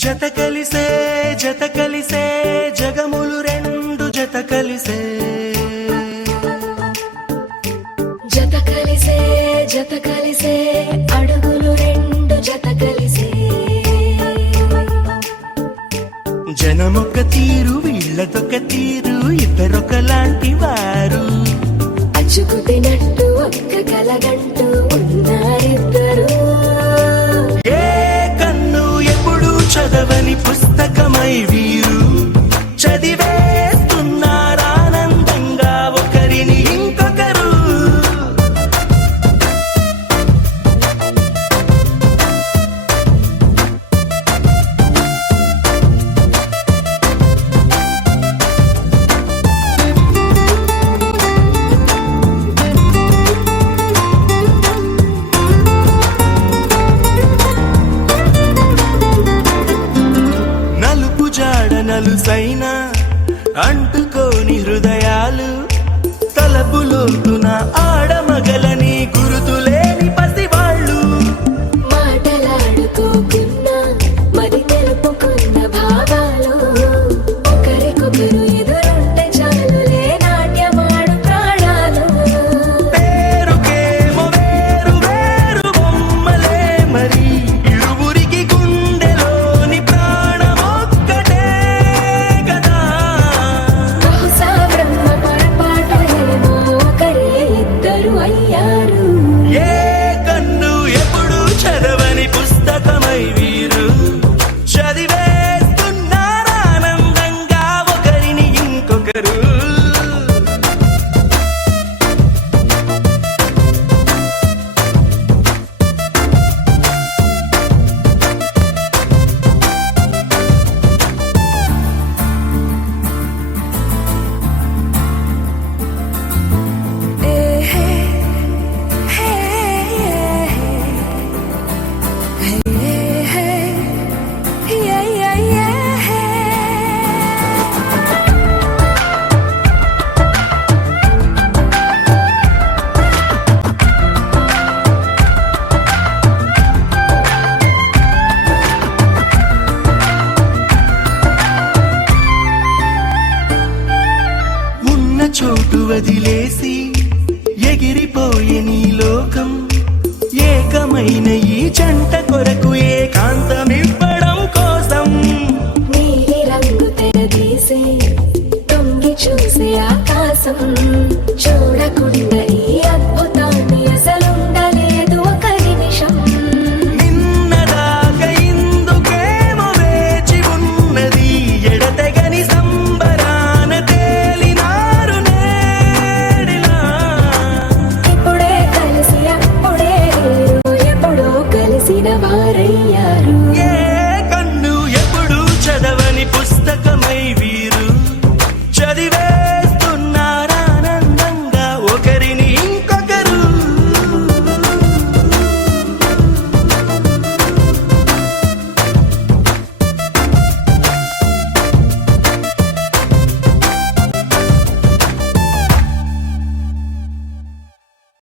జత కలిసే జగములు రెండు జత కలిసే జత కలిసే అడుగులు రెండు జత కలిసే జనమొక తీరు వీళ్ళదొక తీరు ఇద్దరొకలాంటి వారు అచ్చుకుతినట్టు ఒక్క కలగంటూ ఉన్నారిద్దరు ఏ కన్ను ఎప్పుడు చదవని పుస్తకమై వీరు చదివేస్తున్నారానందంగా ఒకరిని ఇంకొకరు. నలుపు జాడ నలుసైన అంటుకోని హృదయాలు తలపులోతున ఆడమగలని గురుతులేని పసివాళ్ళు మాటలాడుకోకున్నా మరి తెలుపుకున్న భావాలు ఒకరికొకరు ఎదురుంటే చాలులే నాట్యమాడు ప్రాణాలు పేరుకేమో వేరు వేరు బొమ్మలే మరి ఇరువురికి గుండెలోని ప్రాణమొక్కటే కదా. బహుశా బ్రహ్మ పొరపాటు ఏమో ఒకరే ఇద్దరు అయ్యారు